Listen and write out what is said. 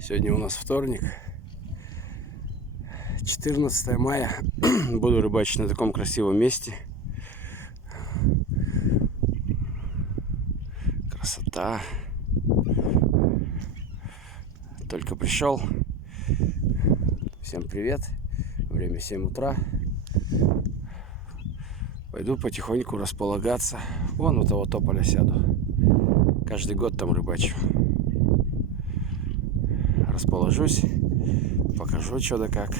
Сегодня у нас вторник, 14 мая. Буду рыбачить на таком красивом месте. Красота. Только пришел. Всем привет. Время 7 утра. Пойду потихоньку располагаться. Вон у того тополя сяду. Каждый год там рыбачу. Расположусь, покажу что да как.